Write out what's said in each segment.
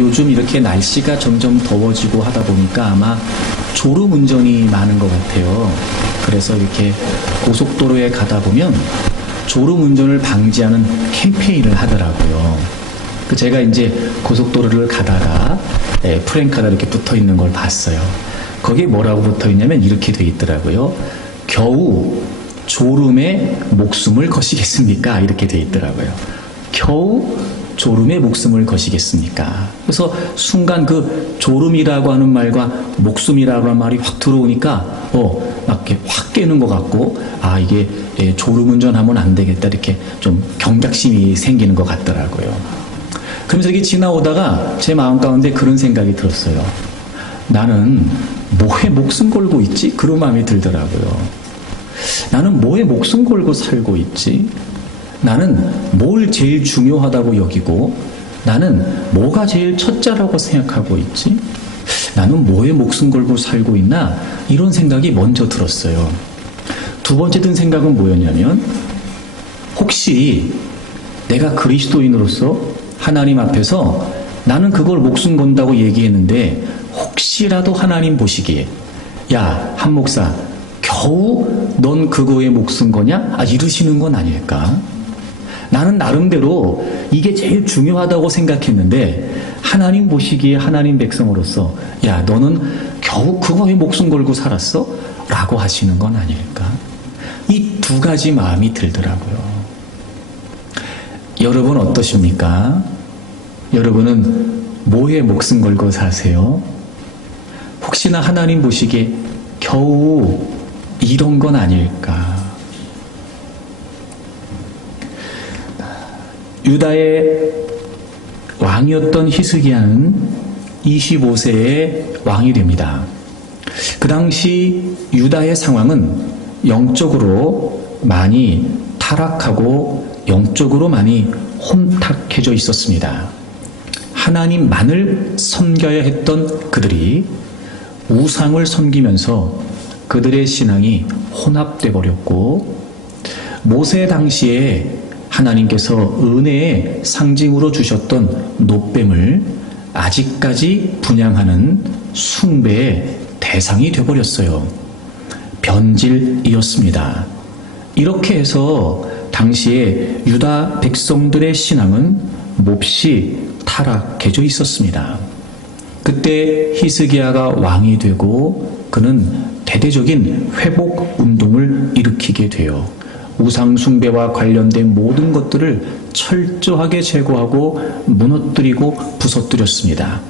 요즘 이렇게 날씨가 점점 더워지고 하다 보니까 아마 졸음 운전이 많은 것 같아요. 그래서 이렇게 고속도로에 가다 보면 졸음 운전을 방지하는 캠페인을 하더라고요. 제가 이제 고속도로를 가다가 프랭카드 이렇게 붙어 있는 걸 봤어요. 거기에 뭐라고 붙어 있냐면 이렇게 돼 있더라고요. 겨우 졸음에 목숨을 거시겠습니까? 이렇게 돼 있더라고요. 겨우 졸음에 목숨을 거시겠습니까? 그래서 순간 그 졸음이라고 하는 말과 목숨이라고 하는 말이 확 들어오니까 막 이렇게 확 깨는 것 같고, 아, 이게 졸음 운전하면 안 되겠다, 이렇게 좀 경각심이 생기는 것 같더라고요. 그러면서 이게 지나오다가 제 마음 가운데 그런 생각이 들었어요. 나는 뭐에 목숨 걸고 있지? 그런 마음이 들더라고요. 나는 뭐에 목숨 걸고 살고 있지? 나는 뭘 제일 중요하다고 여기고, 나는 뭐가 제일 첫째라고 생각하고 있지? 나는 뭐에 목숨 걸고 살고 있나? 이런 생각이 먼저 들었어요. 두 번째 든 생각은 뭐였냐면, 혹시 내가 그리스도인으로서 하나님 앞에서 나는 그걸 목숨 건다고 얘기했는데 혹시라도 하나님 보시기에, 야, 한 목사, 겨우 넌 그거에 목숨 거냐? 이러시는 건 아닐까? 나는 나름대로 이게 제일 중요하다고 생각했는데 하나님 보시기에 하나님 백성으로서, 야, 너는 겨우 그거에 목숨 걸고 살았어? 라고 하시는 건 아닐까? 이 두 가지 마음이 들더라고요. 여러분 어떠십니까? 여러분은 뭐에 목숨 걸고 사세요? 혹시나 하나님 보시기에 겨우 이런 건 아닐까? 유다의 왕이었던 히스기야는 25세의 왕이 됩니다. 그 당시 유다의 상황은 영적으로 많이 타락하고 영적으로 많이 혼탁해져 있었습니다. 하나님만을 섬겨야 했던 그들이 우상을 섬기면서 그들의 신앙이 혼합돼 버렸고, 모세 당시에 하나님께서 은혜의 상징으로 주셨던 놋뱀을 아직까지 분양하는 숭배의 대상이 되어버렸어요. 변질이었습니다. 이렇게 해서 당시에 유다 백성들의 신앙은 몹시 타락해져 있었습니다. 그때 히스기야가 왕이 되고 그는 대대적인 회복 운동을 일으키게 돼요. 우상 숭배와 관련된 모든 것들을 철저하게 제거하고 무너뜨리고 부서뜨렸습니다.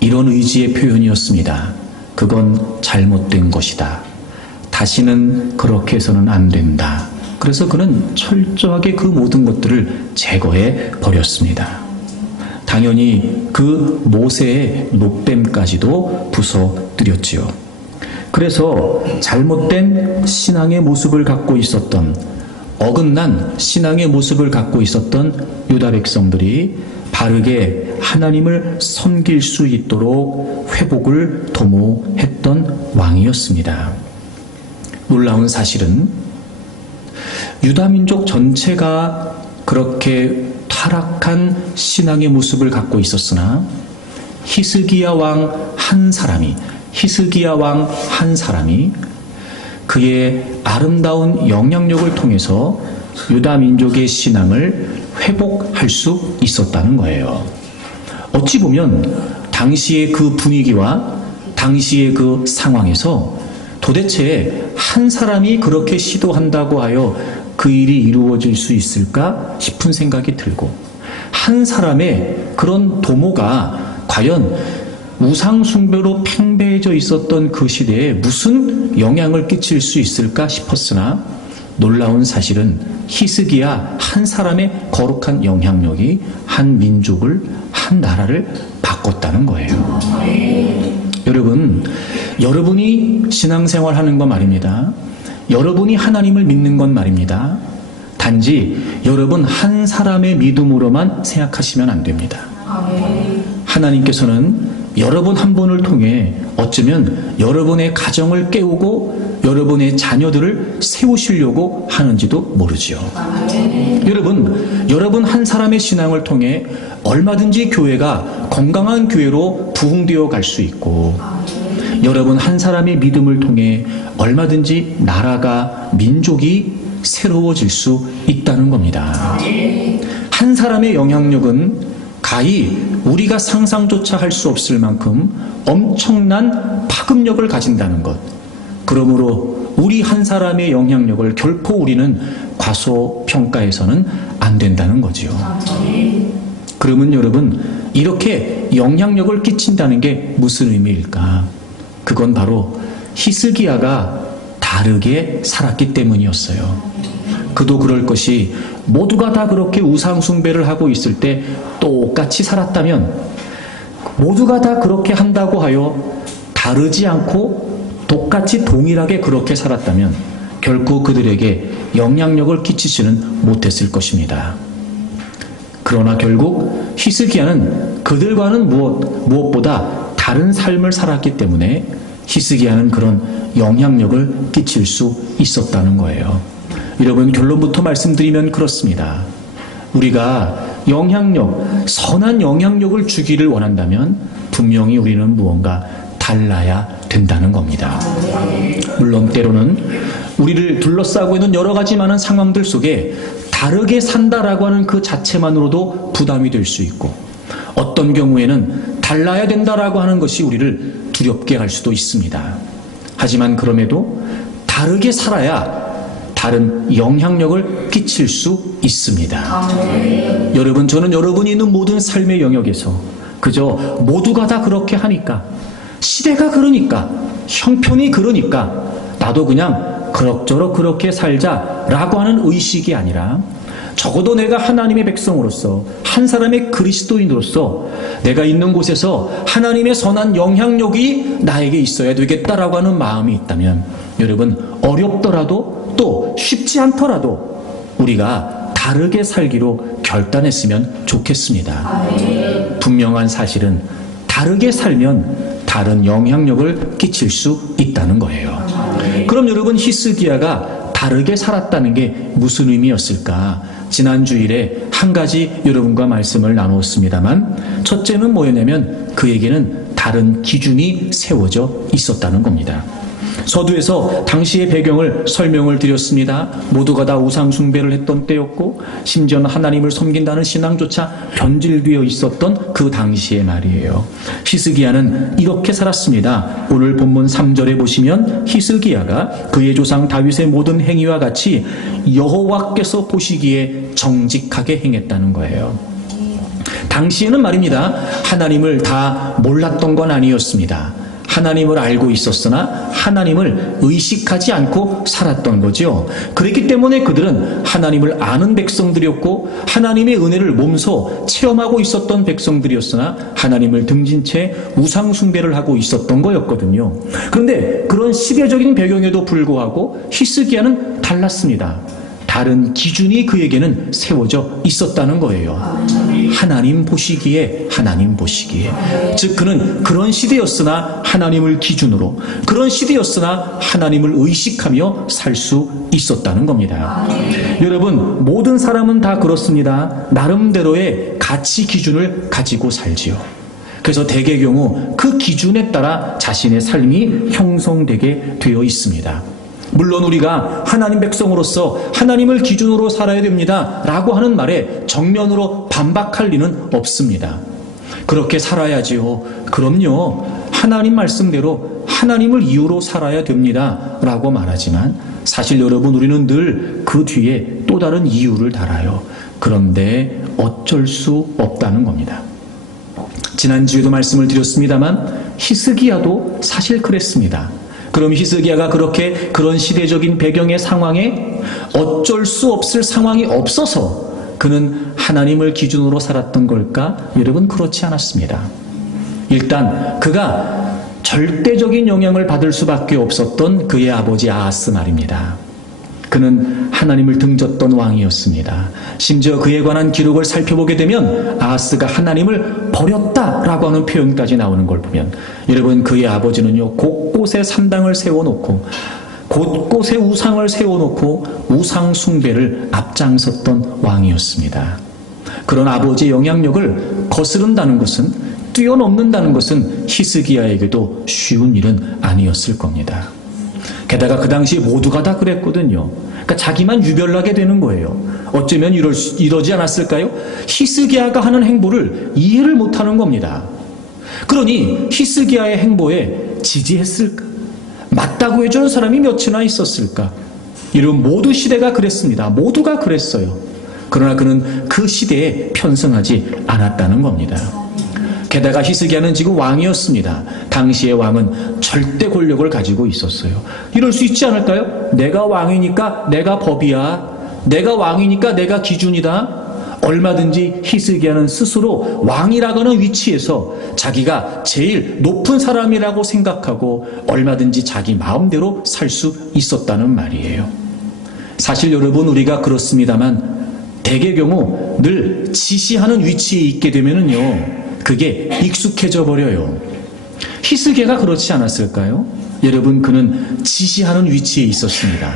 이런 의지의 표현이었습니다. 그건 잘못된 것이다. 다시는 그렇게 해서는 안 된다. 그래서 그는 철저하게 그 모든 것들을 제거해 버렸습니다. 당연히 그 모세의 놋뱀까지도 부서뜨렸지요. 그래서 잘못된 신앙의 모습을 갖고 있었던, 어긋난 신앙의 모습을 갖고 있었던 유다 백성들이 바르게 하나님을 섬길 수 있도록 회복을 도모했던 왕이었습니다. 놀라운 사실은 유다 민족 전체가 그렇게 타락한 신앙의 모습을 갖고 있었으나 히스기야 왕 한 사람이 그의 아름다운 영향력을 통해서 유다 민족의 신앙을 회복할 수 있었다는 거예요. 어찌 보면 당시의 그 분위기와 당시의 그 상황에서 도대체 한 사람이 그렇게 시도한다고 하여 그 일이 이루어질 수 있을까 싶은 생각이 들고, 한 사람의 그런 도모가 과연 우상 숭배로 팽배해져 있었던 그 시대에 무슨 영향을 끼칠 수 있을까 싶었으나, 놀라운 사실은 히스기야 한 사람의 거룩한 영향력이 한 민족을, 한 나라를 바꿨다는 거예요. 여러분, 여러분이 신앙생활 하는 건 말입니다. 여러분이 하나님을 믿는 건 말입니다. 단지 여러분 한 사람의 믿음으로만 생각하시면 안 됩니다. 하나님께서는 여러분 한 분을 통해 어쩌면 여러분의 가정을 깨우고 여러분의 자녀들을 세우시려고 하는지도 모르지요. 여러분 한 사람의 신앙을 통해 얼마든지 교회가 건강한 교회로 부흥되어 갈 수 있고, 여러분 한 사람의 믿음을 통해 얼마든지 나라가, 민족이 새로워질 수 있다는 겁니다. 한 사람의 영향력은 가히 우리가 상상조차 할 수 없을 만큼 엄청난 파급력을 가진다는 것. 그러므로 우리 한 사람의 영향력을 결코 우리는 과소평가해서는 안 된다는 거지요. 그러면 여러분, 이렇게 영향력을 끼친다는 게 무슨 의미일까? 그건 바로 히스기야가 다르게 살았기 때문이었어요. 그도 그럴 것이, 모두가 다 그렇게 우상 숭배를 하고 있을 때 똑같이 살았다면, 모두가 다 그렇게 한다고 하여 다르지 않고 똑같이 동일하게 그렇게 살았다면 결코 그들에게 영향력을 끼치지는 못했을 것입니다. 그러나 결국 히스기야는 그들과는 무엇보다 다른 삶을 살았기 때문에 히스기야는 그런 영향력을 끼칠 수 있었다는 거예요. 여러분, 결론부터 말씀드리면 그렇습니다. 우리가 영향력, 선한 영향력을 주기를 원한다면 분명히 우리는 무언가 달라야 된다는 겁니다. 물론 때로는 우리를 둘러싸고 있는 여러 가지 많은 상황들 속에 다르게 산다라고 하는 그 자체만으로도 부담이 될 수 있고, 어떤 경우에는 달라야 된다라고 하는 것이 우리를 두렵게 할 수도 있습니다. 하지만 그럼에도 다르게 살아야 다른 영향력을 끼칠 수 있습니다. 여러분, 저는 여러분이 있는 모든 삶의 영역에서 그저 모두가 다 그렇게 하니까, 시대가 그러니까, 형편이 그러니까 나도 그냥 그럭저럭 그렇게 살자라고 하는 의식이 아니라, 적어도 내가 하나님의 백성으로서, 한 사람의 그리스도인으로서 내가 있는 곳에서 하나님의 선한 영향력이 나에게 있어야 되겠다라고 하는 마음이 있다면, 여러분, 어렵더라도 또 쉽지 않더라도 우리가 다르게 살기로 결단했으면 좋겠습니다. 분명한 사실은 다르게 살면 다른 영향력을 끼칠 수 있다는 거예요. 그럼 여러분, 히스기야가 다르게 살았다는 게 무슨 의미였을까? 지난 주일에 한 가지 여러분과 말씀을 나누었습니다만, 첫째는 뭐였냐면 그에게는 다른 기준이 세워져 있었다는 겁니다. 서두에서 당시의 배경을 설명을 드렸습니다. 모두가 다 우상 숭배를 했던 때였고, 심지어는 하나님을 섬긴다는 신앙조차 변질되어 있었던 그 당시의 말이에요. 히스기야는 이렇게 살았습니다. 오늘 본문 3절에 보시면 히스기야가 그의 조상 다윗의 모든 행위와 같이 여호와께서 보시기에 정직하게 행했다는 거예요. 당시에는 말입니다, 하나님을 다 몰랐던 건 아니었습니다. 하나님을 알고 있었으나 하나님을 의식하지 않고 살았던 거죠. 그렇기 때문에 그들은 하나님을 아는 백성들이었고, 하나님의 은혜를 몸소 체험하고 있었던 백성들이었으나 하나님을 등진 채 우상 숭배를 하고 있었던 거였거든요. 그런데 그런 시대적인 배경에도 불구하고 히스기야는 달랐습니다. 다른 기준이 그에게는 세워져 있었다는 거예요. 하나님 보시기에, 즉 그는 그런 시대였으나 하나님을 기준으로, 그런 시대였으나 하나님을 의식하며 살 수 있었다는 겁니다. 여러분, 모든 사람은 다 그렇습니다. 나름대로의 가치 기준을 가지고 살지요. 그래서 대개의 경우 그 기준에 따라 자신의 삶이 형성되게 되어 있습니다. 물론 우리가 하나님 백성으로서 하나님을 기준으로 살아야 됩니다 라고 하는 말에 정면으로 반박할 리는 없습니다. 그렇게 살아야지요. 그럼요, 하나님 말씀대로 하나님을 이유로 살아야 됩니다 라고 말하지만, 사실 여러분, 우리는 늘 그 뒤에 또 다른 이유를 달아요. 그런데 어쩔 수 없다는 겁니다. 지난주에도 말씀을 드렸습니다만 히스기야도 사실 그랬습니다. 그럼 히스기야가 그렇게 그런 시대적인 배경의 상황에 어쩔 수 없을 상황이 없어서 그는 하나님을 기준으로 살았던 걸까? 여러분, 그렇지 않았습니다. 일단 그가 절대적인 영향을 받을 수밖에 없었던 그의 아버지 아하스 말입니다. 그는 하나님을 등졌던 왕이었습니다. 심지어 그에 관한 기록을 살펴보게 되면 아하스가 하나님을 버렸다라고 하는 표현까지 나오는 걸 보면, 여러분, 그의 아버지는요, 곳곳에 산당을 세워놓고 곳곳에 우상을 세워놓고 우상 숭배를 앞장섰던 왕이었습니다. 그런 아버지의 영향력을 거스른다는 것은, 뛰어넘는다는 것은 히스기야에게도 쉬운 일은 아니었을 겁니다. 게다가 그 당시 모두가 다 그랬거든요. 그러니까 자기만 유별나게 되는 거예요. 어쩌면 이러지 않았을까요? 히스기야가 하는 행보를 이해를 못하는 겁니다. 그러니 히스기야의 행보에 지지했을까? 맞다고 해주는 사람이 몇이나 있었을까? 이런 모두 시대가 그랬습니다. 모두가 그랬어요. 그러나 그는 그 시대에 편승하지 않았다는 겁니다. 게다가 히스기야는 지금 왕이었습니다. 당시의 왕은 절대 권력을 가지고 있었어요. 이럴 수 있지 않을까요? 내가 왕이니까 내가 법이야. 내가 왕이니까 내가 기준이다. 얼마든지 히스기야는 스스로 왕이라고 하는 위치에서 자기가 제일 높은 사람이라고 생각하고 얼마든지 자기 마음대로 살 수 있었다는 말이에요. 사실 여러분, 우리가 그렇습니다만 대개 경우 늘 지시하는 위치에 있게 되면은요, 그게 익숙해져 버려요. 히스기야가 그렇지 않았을까요? 여러분, 그는 지시하는 위치에 있었습니다.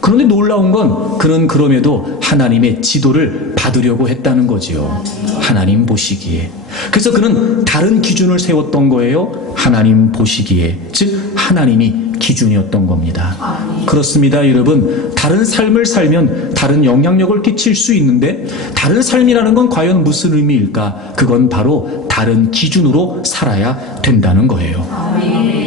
그런데 놀라운 건 그는 그럼에도 하나님의 지도를 받으려고 했다는 거지요. 하나님 보시기에. 그래서 그는 다른 기준을 세웠던 거예요. 하나님 보시기에. 즉 하나님이 기준이었던 겁니다. 그렇습니다, 여러분. 다른 삶을 살면 다른 영향력을 끼칠 수 있는데, 다른 삶이라는 건 과연 무슨 의미일까? 그건 바로 다른 기준으로 살아야 된다는 거예요.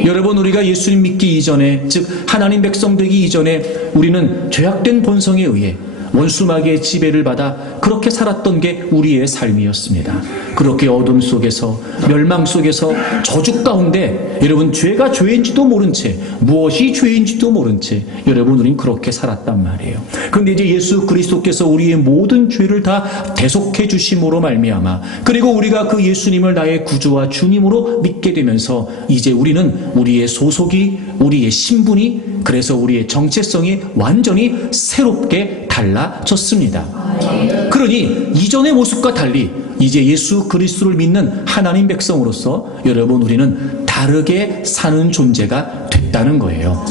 여러분, 우리가 예수님 믿기 이전에, 즉 하나님 백성 되기 이전에 우리는 죄악된 본성에 의해 원수마귀의 지배를 받아 그렇게 살았던 게 우리의 삶이었습니다. 그렇게 어둠 속에서, 멸망 속에서, 저주 가운데, 여러분, 죄가 죄인지도 모른 채, 무엇이 죄인지도 모른 채 여러분, 우린 그렇게 살았단 말이에요. 그런데 이제 예수 그리스도께서 우리의 모든 죄를 다 대속해 주심으로 말미암아, 그리고 우리가 그 예수님을 나의 구주와 주님으로 믿게 되면서 이제 우리는 우리의 소속이, 우리의 신분이, 그래서 우리의 정체성이 완전히 새롭게 달라졌습니다. 그러니 이전의 모습과 달리 이제 예수 그리스도를 믿는 하나님 백성으로서 여러분, 우리는 다르게 사는 존재가 됐다는 거예요.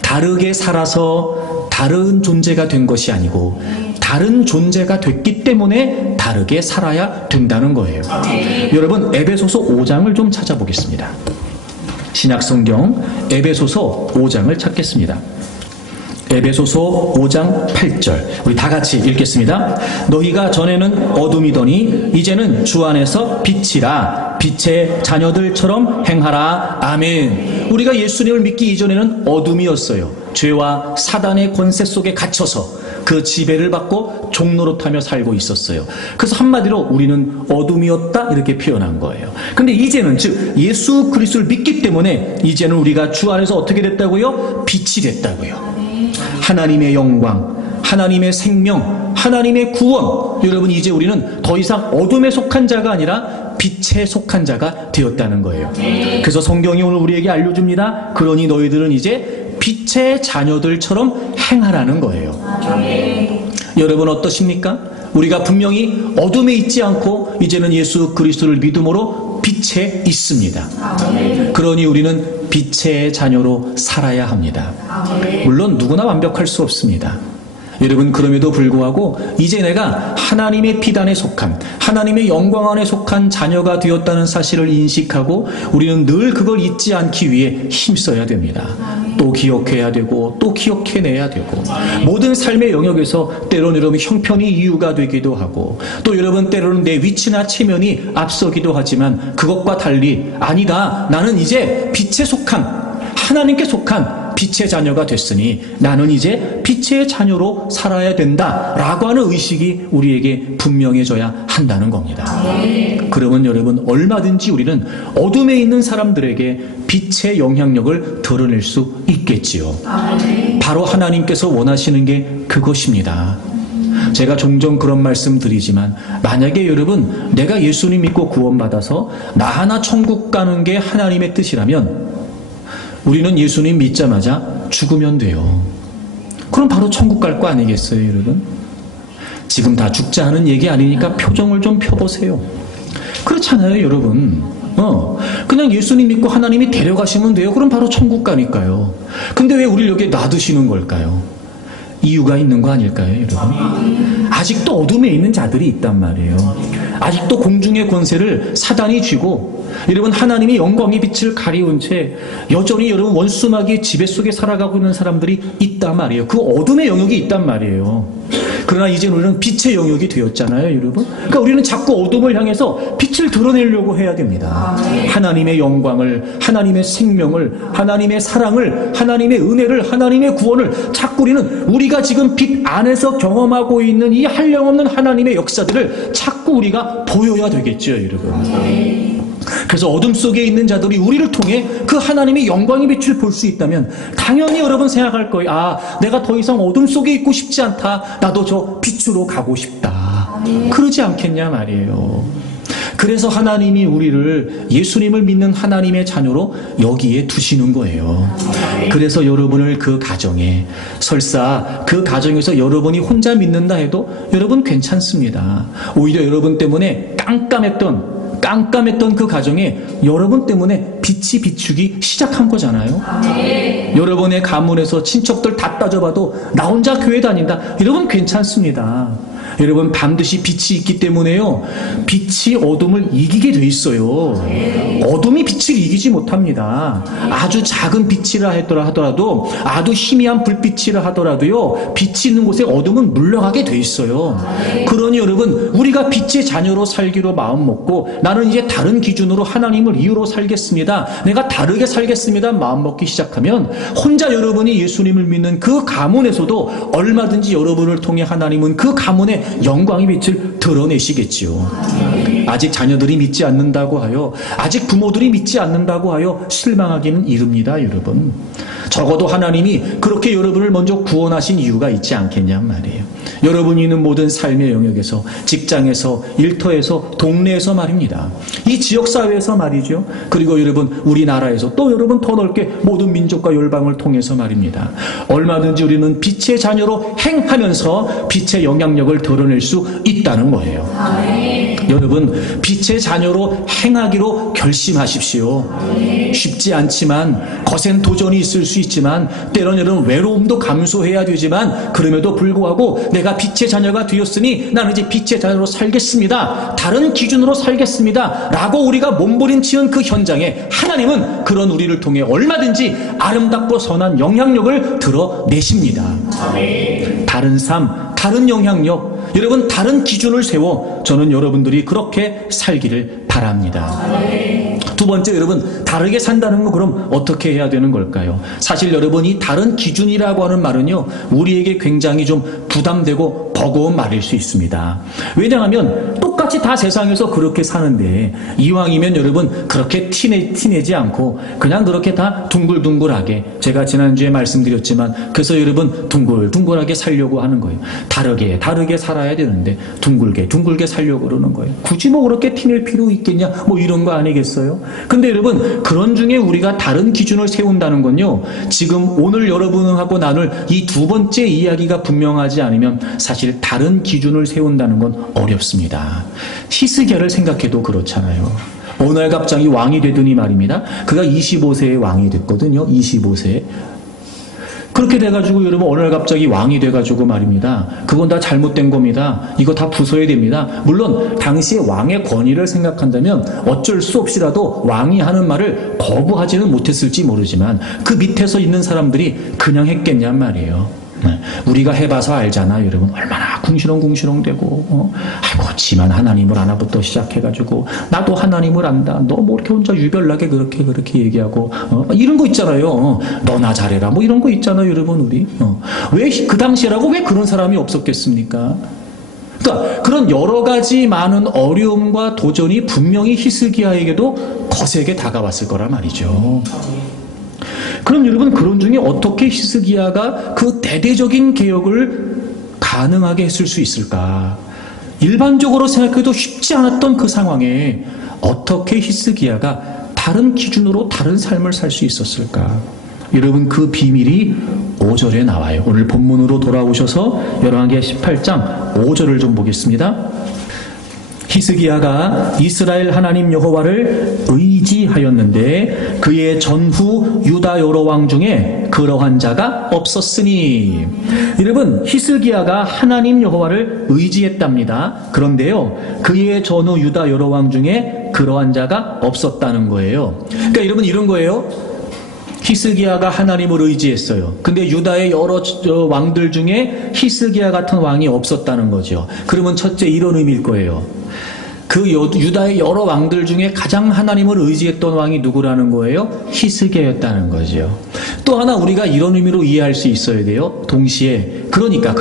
다르게 살아서 다른 존재가 된 것이 아니고 다른 존재가 됐기 때문에 다르게 살아야 된다는 거예요. 여러분, 에베소서 5장을 좀 찾아보겠습니다. 신약성경 에베소서 5장을 찾겠습니다. 에베소서 5장 8절, 우리 다 같이 읽겠습니다. 너희가 전에는 어둠이더니 이제는 주 안에서 빛이라, 빛의 자녀들처럼 행하라. 아멘. 우리가 예수님을 믿기 이전에는 어둠이었어요. 죄와 사단의 권세 속에 갇혀서 그 지배를 받고 종노릇하며 살고 있었어요. 그래서 한마디로 우리는 어둠이었다, 이렇게 표현한 거예요. 근데 이제는, 즉 예수 그리스도를 믿기 때문에 이제는 우리가 주 안에서 어떻게 됐다고요? 빛이 됐다고요. 하나님의 영광, 하나님의 생명, 하나님의 구원. 여러분, 이제 우리는 더 이상 어둠에 속한 자가 아니라 빛에 속한 자가 되었다는 거예요. 그래서 성경이 오늘 우리에게 알려줍니다. 그러니 너희들은 이제 빛의 자녀들처럼 행하라는 거예요. 여러분, 어떠십니까? 우리가 분명히 어둠에 있지 않고 이제는 예수 그리스도를 믿음으로 빛에 있습니다. 그러니 우리는 빛의 자녀로 살아야 합니다. 물론 누구나 완벽할 수 없습니다. 여러분, 그럼에도 불구하고 이제 내가 하나님의 피단에 속한, 하나님의 영광 안에 속한 자녀가 되었다는 사실을 인식하고 우리는 늘 그걸 잊지 않기 위해 힘써야 됩니다. 또 기억해야 되고 또 기억해내야 되고, 모든 삶의 영역에서 때로는 여러분 형편이 이유가 되기도 하고, 또 여러분 때로는 내 위치나 체면이 앞서기도 하지만 그것과 달리 아니다, 나는 이제 빛에 속한, 하나님께 속한 빛의 자녀가 됐으니 나는 이제 빛의 자녀로 살아야 된다라고 하는 의식이 우리에게 분명해져야 한다는 겁니다. 그러면 여러분, 얼마든지 우리는 어둠에 있는 사람들에게 빛의 영향력을 드러낼 수 있겠지요. 바로 하나님께서 원하시는 게 그것입니다. 제가 종종 그런 말씀 드리지만, 만약에 여러분 내가 예수님 믿고 구원받아서 나 하나 천국 가는 게 하나님의 뜻이라면 우리는 예수님 믿자마자 죽으면 돼요. 그럼 바로 천국 갈 거 아니겠어요, 여러분? 지금 다 죽자 하는 얘기 아니니까 표정을 좀 펴보세요. 그렇잖아요, 여러분. 그냥 예수님 믿고 하나님이 데려가시면 돼요. 그럼 바로 천국 가니까요. 근데 왜 우리를 여기에 놔두시는 걸까요? 이유가 있는 거 아닐까요, 여러분? 아직도 어둠에 있는 자들이 있단 말이에요. 아직도 공중의 권세를 사단이 쥐고, 여러분, 하나님의 영광의 빛을 가리운 채 여전히 여러분 원수마귀의 지배 속에 살아가고 있는 사람들이 있단 말이에요. 그 어둠의 영역이 있단 말이에요. 그러나 이제 우리는 빛의 영역이 되었잖아요, 여러분. 그러니까 우리는 자꾸 어둠을 향해서 빛을 드러내려고 해야 됩니다. 하나님의 영광을, 하나님의 생명을, 하나님의 사랑을, 하나님의 은혜를, 하나님의 구원을 자꾸 우리가 지금 빛 안에서 경험하고 있는 이 한량없는 하나님의 역사들을 자꾸 우리가 보여야 되겠죠, 여러분. 그래서 어둠 속에 있는 자들이 우리를 통해 그 하나님의 영광의 빛을 볼 수 있다면 당연히 여러분 생각할 거예요. 아, 내가 더 이상 어둠 속에 있고 싶지 않다. 나도 저 빛으로 가고 싶다. 그러지 않겠냐 말이에요. 그래서 하나님이 우리를 예수님을 믿는 하나님의 자녀로 여기에 두시는 거예요. 그래서 여러분을 그 가정에, 설사 그 가정에서 여러분이 혼자 믿는다 해도 여러분 괜찮습니다. 오히려 여러분 때문에 깜깜했던 그 가정에 여러분 때문에 빛이 비추기 시작한 거잖아요. 여러분의 가문에서 친척들 다 따져봐도 나 혼자 교회 다닌다. 여러분 괜찮습니다. 여러분 반드시 빛이 있기 때문에요. 빛이 어둠을 이기게 돼 있어요. 어둠이 빛을 이기지 못합니다. 아주 작은 빛이라 하더라도, 아주 희미한 불빛이라 하더라도요, 빛이 있는 곳에 어둠은 물러가게 돼 있어요. 그러니 여러분, 우리가 빛의 자녀로 살기로 마음먹고 나는 이제 다른 기준으로 하나님을 이유로 살겠습니다, 내가 다르게 살겠습니다 마음먹기 시작하면 혼자 여러분이 예수님을 믿는 그 가문에서도 얼마든지 여러분을 통해 하나님은 그 가문의 영광의 빛을 드러내시겠지요. 아직 자녀들이 믿지 않는다고 하여, 아직 부모들이 믿지 않는다고 하여 실망하기는 이릅니다, 여러분. 적어도 하나님이 그렇게 여러분을 먼저 구원하신 이유가 있지 않겠냔 말이에요. 여러분이 있는 모든 삶의 영역에서, 직장에서, 일터에서, 동네에서 말입니다. 이 지역사회에서 말이죠. 그리고 여러분 우리나라에서, 또 여러분 더 넓게 모든 민족과 열방을 통해서 말입니다. 얼마든지 우리는 빛의 자녀로 행하면서 빛의 영향력을 드러낼 수 있다는 거예요. 여러분 빛의 자녀로 행하기로 결심하십시오. 쉽지 않지만, 거센 도전이 있을 수 있지만, 때로는 여러분 외로움도 감수해야 되지만, 그럼에도 불구하고 내가 빛의 자녀가 되었으니 나는 이제 빛의 자녀로 살겠습니다, 다른 기준으로 살겠습니다 라고 우리가 몸부림치는 그 현장에 하나님은 그런 우리를 통해 얼마든지 아름답고 선한 영향력을 드러내십니다. 다른 삶, 다른 영향력, 여러분 다른 기준을 세워 저는 여러분들이 그렇게 살기를 바랍니다. 두 번째, 여러분 다르게 산다는 건 그럼 어떻게 해야 되는 걸까요? 사실 여러분이 다른 기준이라고 하는 말은요, 우리에게 굉장히 좀 부담되고 버거운 말일 수 있습니다. 왜냐하면 똑같이 다 세상에서 그렇게 사는데, 이왕이면 여러분 그렇게 티내지 않고 그냥 그렇게 다 둥글둥글하게, 제가 지난주에 말씀드렸지만, 그래서 여러분 둥글둥글하게 살려고 하는 거예요. 다르게 살아야 되는데 둥글게 살려고 그러는 거예요. 굳이 뭐 그렇게 티낼 필요 있겠냐, 뭐 이런 거 아니겠어요? 근데 여러분 그런 중에 우리가 다른 기준을 세운다는 건요, 지금 오늘 여러분하고 나눌 이 두 번째 이야기가 분명하지 않으면 사실 다른 기준을 세운다는 건 어렵습니다. 히스기야를 생각해도 그렇잖아요. 어느 날 갑자기 왕이 되더니 말입니다. 그가 25세에 왕이 됐거든요. 25세. 그렇게 돼가지고 여러분 어느 날 갑자기 왕이 돼가지고 말입니다. 그건 다 잘못된 겁니다. 이거 다 부숴야 됩니다. 물론 당시에 왕의 권위를 생각한다면 어쩔 수 없이라도 왕이 하는 말을 거부하지는 못했을지 모르지만, 그 밑에서 있는 사람들이 그냥 했겠냔 말이에요. 우리가 해봐서 알잖아, 여러분. 얼마나 궁시렁궁시렁대고, 아이고, 지만 하나님을 아나부터 시작해가지고, 나도 하나님을 안다. 너 뭐 이렇게 혼자 유별나게 그렇게 얘기하고, 이런 거 있잖아요. 너나 잘해라. 뭐 이런 거 있잖아요, 여러분, 우리. 왜 그 당시라고 왜 그런 사람이 없었겠습니까? 그러니까 그런 여러 가지 많은 어려움과 도전이 분명히 히스기야에게도 거세게 다가왔을 거란 말이죠. 그럼 여러분 그런 중에 어떻게 히스기야가 그 대대적인 개혁을 가능하게 했을 수 있을까? 일반적으로 생각해도 쉽지 않았던 그 상황에 어떻게 히스기야가 다른 기준으로 다른 삶을 살 수 있었을까? 여러분 그 비밀이 5절에 나와요. 오늘 본문으로 돌아오셔서 열왕기하 18장 5절을 좀 보겠습니다. 히스기야가 이스라엘 하나님 여호와를 의지하였는데 그의 전후 유다 여러 왕 중에 그러한 자가 없었으니. 여러분 히스기야가 하나님 여호와를 의지했답니다. 그런데요 그의 전후 유다 여러 왕 중에 그러한 자가 없었다는 거예요. 그러니까 여러분 이런 거예요. 히스기야가 하나님을 의지했어요. 근데 유다의 여러 왕들 중에 히스기야 같은 왕이 없었다는 거죠. 그러면 첫째 이런 의미일 거예요. 그 유다의 여러 왕들 중에 가장 하나님을 의지했던 왕이 누구라는 거예요? 히스기야였다는 거죠. 또 하나 우리가 이런 의미로 이해할 수 있어야 돼요. 동시에 그러니까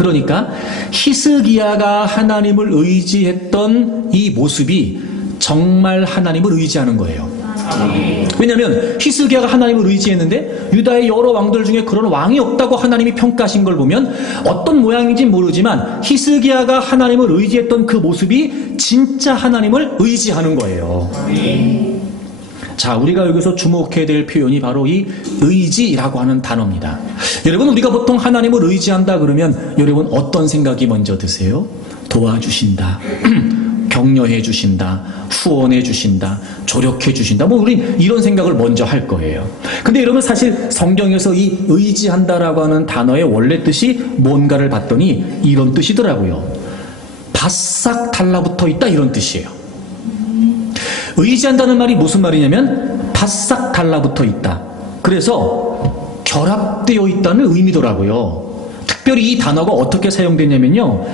히스기야가 하나님을 의지했던 이 모습이 정말 하나님을 의지하는 거예요. 왜냐하면 히스기야가 하나님을 의지했는데 유다의 여러 왕들 중에 그런 왕이 없다고 하나님이 평가하신 걸 보면 어떤 모양인지 모르지만 히스기야가 하나님을 의지했던 그 모습이 진짜 하나님을 의지하는 거예요. 자, 우리가 여기서 주목해야 될 표현이 바로 이 의지라고 하는 단어입니다. 여러분 우리가 보통 하나님을 의지한다 그러면 여러분 어떤 생각이 먼저 드세요? 도와주신다. 격려해 주신다, 후원해 주신다, 조력해 주신다. 우린 이런 생각을 먼저 할 거예요. 근데 여러분 사실 성경에서 이 의지한다라고 하는 단어의 원래 뜻이 뭔가를 봤더니 이런 뜻이더라고요. 바싹 달라붙어 있다 이런 뜻이에요. 의지한다는 말이 무슨 말이냐면 바싹 달라붙어 있다. 그래서 결합되어 있다는 의미더라고요. 특별히 이 단어가 어떻게 사용되냐면요.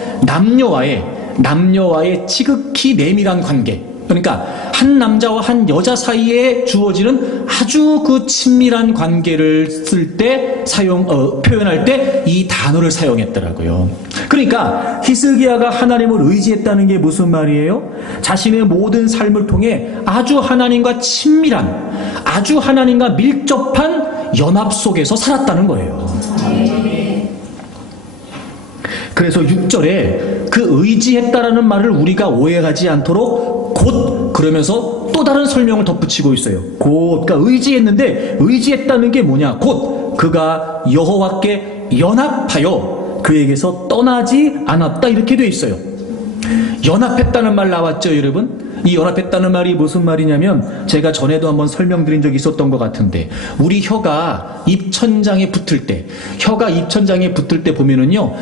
남녀와의 지극히 내밀한 관계, 그러니까 한 남자와 한 여자 사이에 주어지는 아주 그 친밀한 관계를 쓸 때 표현할 때 이 단어를 사용했더라고요. 그러니까 히스기야가 하나님을 의지했다는 게 무슨 말이에요? 자신의 모든 삶을 통해 아주 하나님과 친밀한, 아주 하나님과 밀접한 연합 속에서 살았다는 거예요. 그래서 6절에 그 의지했다라는 말을 우리가 오해하지 않도록 곧 그러면서 또 다른 설명을 덧붙이고 있어요. 곧, 그러니까 의지했는데 의지했다는 게 뭐냐? 곧 그가 여호와께 연합하여 그에게서 떠나지 않았다 이렇게 돼 있어요. 연합했다는 말 나왔죠, 여러분? 이 연합했다는 말이 무슨 말이냐면 제가 전에도 한번 설명드린 적이 있었던 것 같은데 우리 혀가 입천장에 붙을 때 보면은요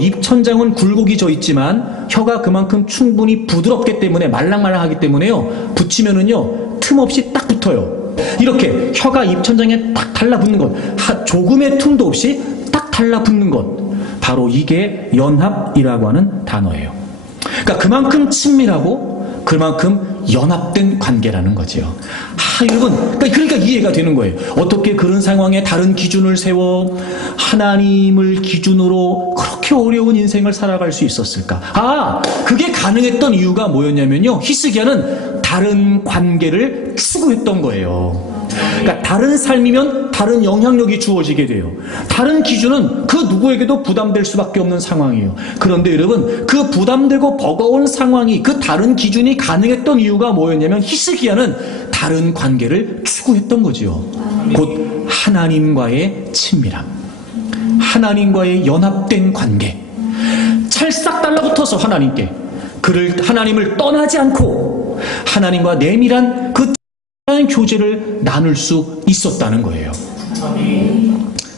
입천장은 굴곡이 져 있지만 혀가 그만큼 충분히 부드럽기 때문에 말랑말랑하기 때문에요 붙이면은요 틈없이 딱 붙어요. 이렇게 혀가 입천장에 딱 달라붙는 것, 조금의 틈도 없이 딱 달라붙는 것, 바로 이게 연합이라고 하는 단어예요. 그러니까 그만큼 친밀하고 그만큼 연합된 관계라는 거죠. 여러분, 그러니까 이해가 되는 거예요. 어떻게 그런 상황에 다른 기준을 세워 하나님을 기준으로 그렇게 어려운 인생을 살아갈 수 있었을까? 그게 가능했던 이유가 뭐였냐면요. 히스기야는 다른 관계를 추구했던 거예요. 그러니까 다른 삶이면 다른 영향력이 주어지게 돼요. 다른 기준은 그 누구에게도 부담될 수밖에 없는 상황이에요. 그런데 여러분 그 부담되고 버거운 상황이 그 다른 기준이 가능했던 이유가 뭐였냐면 히스기야는 다른 관계를 추구했던 거죠. 곧 하나님과의 친밀함, 하나님과의 연합된 관계, 찰싹 달라붙어서 하나님을 떠나지 않고 하나님과 내밀한 그 교제를 나눌 수 있었다는 거예요.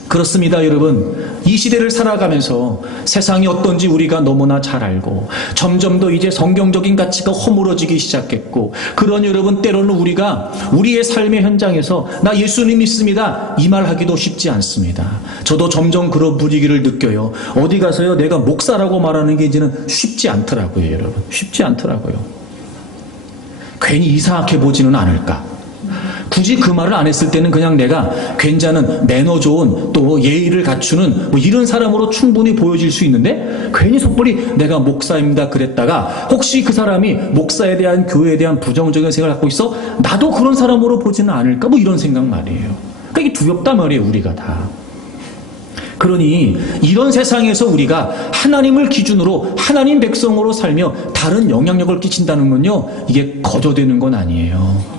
그렇습니다, 여러분. 이 시대를 살아가면서 세상이 어떤지 우리가 너무나 잘 알고 점점 더 이제 성경적인 가치가 허물어지기 시작했고, 그런 여러분 때로는 우리가 우리의 삶의 현장에서 나 예수님 믿습니다 이 말 하기도 쉽지 않습니다. 저도 점점 그런 분위기를 느껴요. 어디 가서요 내가 목사라고 말하는 게 이제는 쉽지 않더라고요. 여러분 쉽지 않더라고요. 괜히 이상하게 보지는 않을까. 굳이 그 말을 안 했을 때는 그냥 내가 괜찮은 매너 좋은 또 예의를 갖추는 이런 사람으로 충분히 보여질 수 있는데, 괜히 속벌이 내가 목사입니다 그랬다가 혹시 그 사람이 목사에 대한 교회에 대한 부정적인 생각을 갖고 있어 나도 그런 사람으로 보지는 않을까 이런 생각 말이에요. 그러니까 이게 두렵단 말이에요. 우리가 다. 그러니 이런 세상에서 우리가 하나님을 기준으로 하나님 백성으로 살며 다른 영향력을 끼친다는 건요 이게 거저되는 건 아니에요.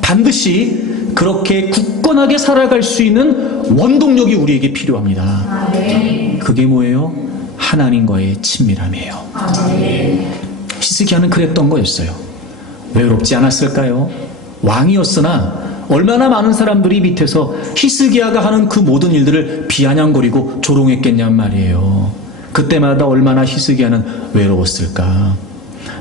반드시 그렇게 굳건하게 살아갈 수 있는 원동력이 우리에게 필요합니다. 그게 뭐예요? 하나님과의 친밀함이에요. 히스기야는 그랬던 거였어요. 외롭지 않았을까요? 왕이었으나 얼마나 많은 사람들이 밑에서 히스기야가 하는 그 모든 일들을 비아냥거리고 조롱했겠냔 말이에요. 그때마다 얼마나 히스기야는 외로웠을까.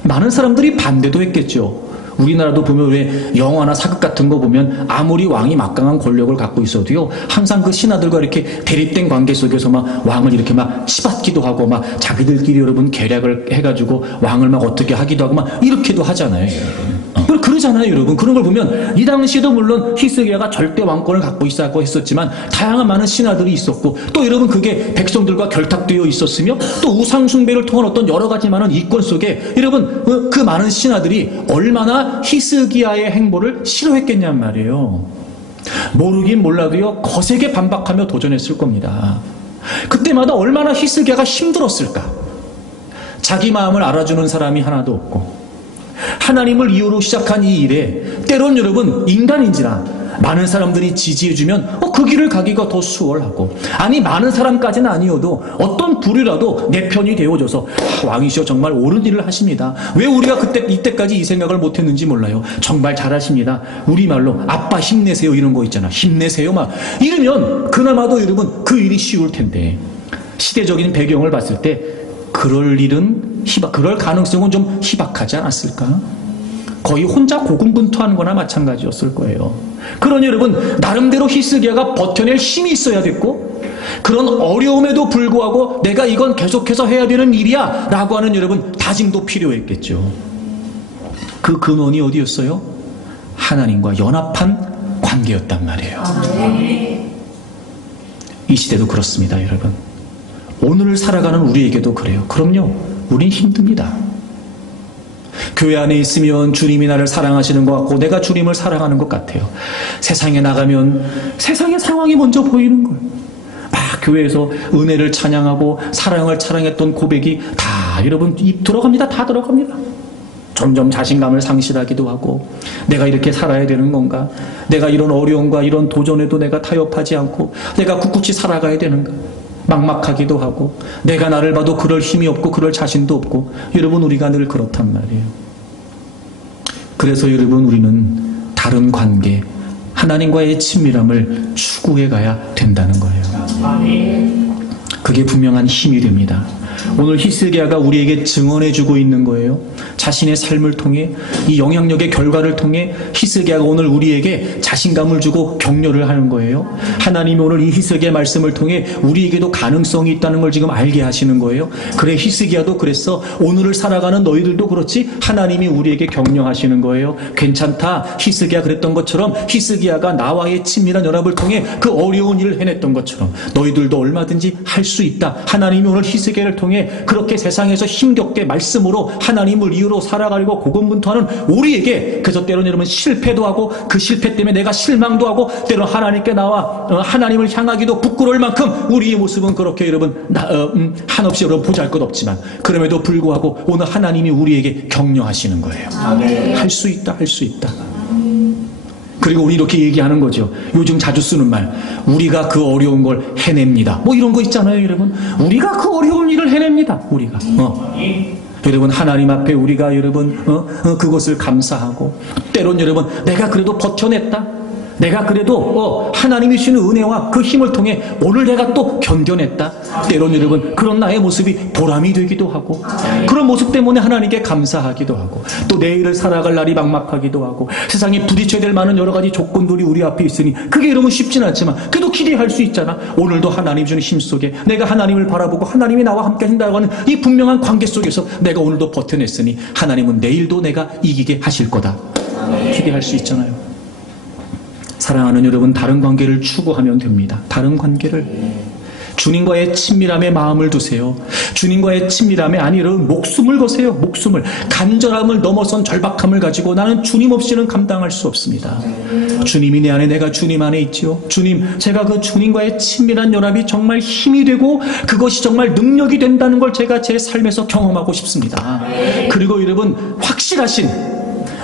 많은 사람들이 반대도 했겠죠. 우리나라도 보면 왜 영화나 사극 같은 거 보면 아무리 왕이 막강한 권력을 갖고 있어도요, 항상 그 신하들과 이렇게 대립된 관계 속에서 막 왕을 이렇게 막 치받기도 하고 막 자기들끼리 여러분 계략을 해가지고 왕을 막 어떻게 하기도 하고 막 이렇게도 하잖아요, 여러분. 그러잖아요, 여러분. 그런 걸 보면 이 당시에도 물론 히스기야가 절대 왕권을 갖고 있었고 했었지만 다양한 많은 신하들이 있었고, 또 여러분 그게 백성들과 결탁되어 있었으며, 또 우상숭배를 통한 어떤 여러 가지 많은 이권 속에 여러분 그 많은 신하들이 얼마나 히스기야의 행보를 싫어했겠냔 말이에요. 모르긴 몰라도요, 거세게 반박하며 도전했을 겁니다. 그때마다 얼마나 히스기야가 힘들었을까. 자기 마음을 알아주는 사람이 하나도 없고, 하나님을 이유로 시작한 이 일에 때론 여러분 인간인지라 많은 사람들이 지지해주면 그 길을 가기가 더 수월하고, 아니 많은 사람까지는 아니어도 어떤 부류라도 내 편이 되어줘서 왕이시여 정말 옳은 일을 하십니다. 왜 우리가 이때까지 이 생각을 못했는지 몰라요. 정말 잘하십니다. 우리말로 아빠 힘내세요 이런 거 있잖아. 힘내세요 막 이러면 그나마도 여러분 그 일이 쉬울 텐데, 시대적인 배경을 봤을 때 그럴 가능성은 좀 희박하지 않았을까? 거의 혼자 고군분투하는 거나 마찬가지였을 거예요. 그러니 여러분 나름대로 히스기야가 버텨낼 힘이 있어야 됐고, 그런 어려움에도 불구하고 내가 이건 계속해서 해야 되는 일이야 라고 하는 여러분 다짐도 필요했겠죠. 그 근원이 어디였어요? 하나님과 연합한 관계였단 말이에요. 이 시대도 그렇습니다, 여러분. 오늘을 살아가는 우리에게도 그래요. 그럼요, 우린 힘듭니다. 교회 안에 있으면 주님이 나를 사랑하시는 것 같고 내가 주님을 사랑하는 것 같아요. 세상에 나가면 세상의 상황이 먼저 보이는 거예요. 막 교회에서 은혜를 찬양하고 사랑을 찬양했던 고백이 다 여러분 입 들어갑니다. 다 들어갑니다. 점점 자신감을 상실하기도 하고, 내가 이렇게 살아야 되는 건가? 내가 이런 어려움과 이런 도전에도 내가 타협하지 않고 내가 굳굳이 살아가야 되는가? 막막하기도 하고, 내가 나를 봐도 그럴 힘이 없고 그럴 자신도 없고, 여러분 우리가 늘 그렇단 말이에요. 그래서 여러분 우리는 다른 관계, 하나님과의 친밀함을 추구해 가야 된다는 거예요. 그게 분명한 힘이 됩니다. 오늘 히스기야가 우리에게 증언해주고 있는 거예요. 자신의 삶을 통해, 이 영향력의 결과를 통해 히스기야가 오늘 우리에게 자신감을 주고 격려를 하는 거예요. 하나님이 오늘 이 히스기야의 말씀을 통해 우리에게도 가능성이 있다는 걸 지금 알게 하시는 거예요. 그래, 히스기야도 그랬어. 오늘을 살아가는 너희들도 그렇지. 하나님이 우리에게 격려하시는 거예요. 괜찮다. 히스기야 그랬던 것처럼, 히스기야가 나와의 친밀한 연합을 통해 그 어려운 일을 해냈던 것처럼 너희들도 얼마든지 할 수 있다. 하나님이 오늘 히스기야를 통해 그렇게 세상에서 힘겹게 말씀으로 하나님을 이유로 살아가려고 고군분투하는 우리에게, 그래서 때로는 여러분 실패도 하고 그 실패 때문에 내가 실망도 하고 때로는 하나님께 나와 하나님을 향하기도 부끄러울 만큼 우리의 모습은 그렇게 여러분 한없이 여러분 보잘것없지만, 그럼에도 불구하고 오늘 하나님이 우리에게 격려하시는 거예요. 할 수 있다, 할 수 있다. 그리고 우리 이렇게 얘기하는 거죠. 요즘 자주 쓰는 말, 우리가 그 어려운 걸 해냅니다. 뭐 이런 거 있잖아요, 여러분. 우리가 그 어려운 일을 해냅니다. 우리가. 여러분 하나님 앞에 우리가 여러분 그것을 감사하고, 때론 여러분 내가 그래도 버텨냈다. 내가 그래도 하나님이 주시는 은혜와 그 힘을 통해 오늘 내가 또 견뎌냈다. 때론 여러분 그런 나의 모습이 보람이 되기도 하고, 그런 모습 때문에 하나님께 감사하기도 하고, 또 내일을 살아갈 날이 막막하기도 하고, 세상에 부딪혀야 될 많은 여러 가지 조건들이 우리 앞에 있으니 그게 여러분 쉽진 않지만 그래도 기대할 수 있잖아. 오늘도 하나님 주는 힘 속에 내가 하나님을 바라보고 하나님이 나와 함께 하신다고 하는 이 분명한 관계 속에서 내가 오늘도 버텨냈으니 하나님은 내일도 내가 이기게 하실 거다. 기대할 수 있잖아요. 사랑하는 여러분, 다른 관계를 추구하면 됩니다. 다른 관계를. 주님과의 친밀함에 마음을 두세요. 주님과의 친밀함에 여러분 목숨을 거세요. 목숨을. 간절함을 넘어선 절박함을 가지고 나는 주님 없이는 감당할 수 없습니다. 주님이 내 안에, 내가 주님 안에 있지요. 주님, 제가 그 주님과의 친밀한 연합이 정말 힘이 되고 그것이 정말 능력이 된다는 걸 제가 제 삶에서 경험하고 싶습니다. 그리고 여러분 확실하신,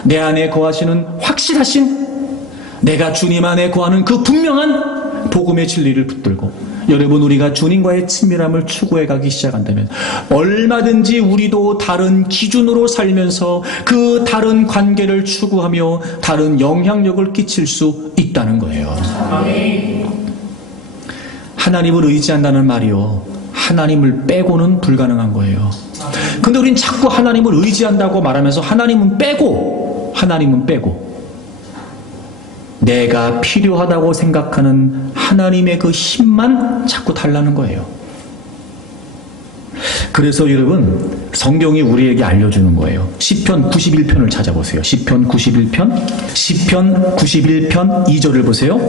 내 안에 거하시는 확실하신 내가 주님 안에 거하는 그 분명한 복음의 진리를 붙들고 여러분 우리가 주님과의 친밀함을 추구해 가기 시작한다면 얼마든지 우리도 다른 기준으로 살면서 그 다른 관계를 추구하며 다른 영향력을 끼칠 수 있다는 거예요. 하나님을 의지한다는 말이요, 하나님을 빼고는 불가능한 거예요. 근데 우린 자꾸 하나님을 의지한다고 말하면서 하나님은 빼고 내가 필요하다고 생각하는 하나님의 그 힘만 자꾸 달라는 거예요. 그래서 여러분 성경이 우리에게 알려주는 거예요. 시편 91편을 찾아보세요. 시편 91편 2절을 보세요.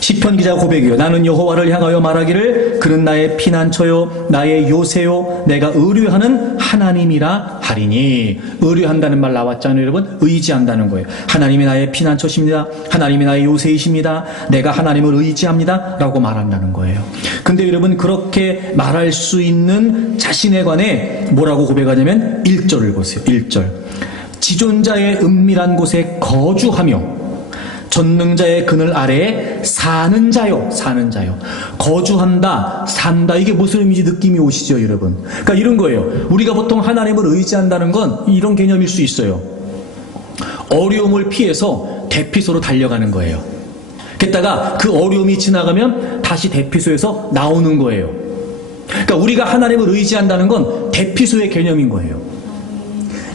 시편 기자 고백이요. 나는 여호와를 향하여 말하기를 그는 나의 피난처요 나의 요새요 내가 의뢰하는 하나님이라 하리니. 의뢰한다는 말 나왔잖아요. 여러분 의지한다는 거예요. 하나님이 나의 피난처십니다. 하나님이 나의 요새이십니다. 내가 하나님을 의지합니다 라고 말한다는 거예요. 근데 여러분 그렇게 말할 수 있는 자신에 관해 뭐라고 고백하냐면 1절을 보세요. 1절 지존자의 은밀한 곳에 거주하며 전능자의 그늘 아래에 사는 자요. 거주한다, 산다. 이게 무슨 의미인지 느낌이 오시죠, 여러분? 그러니까 이런 거예요. 우리가 보통 하나님을 의지한다는 건 이런 개념일 수 있어요. 어려움을 피해서 대피소로 달려가는 거예요. 게다가 그 어려움이 지나가면 다시 대피소에서 나오는 거예요. 그러니까 우리가 하나님을 의지한다는 건 대피소의 개념인 거예요.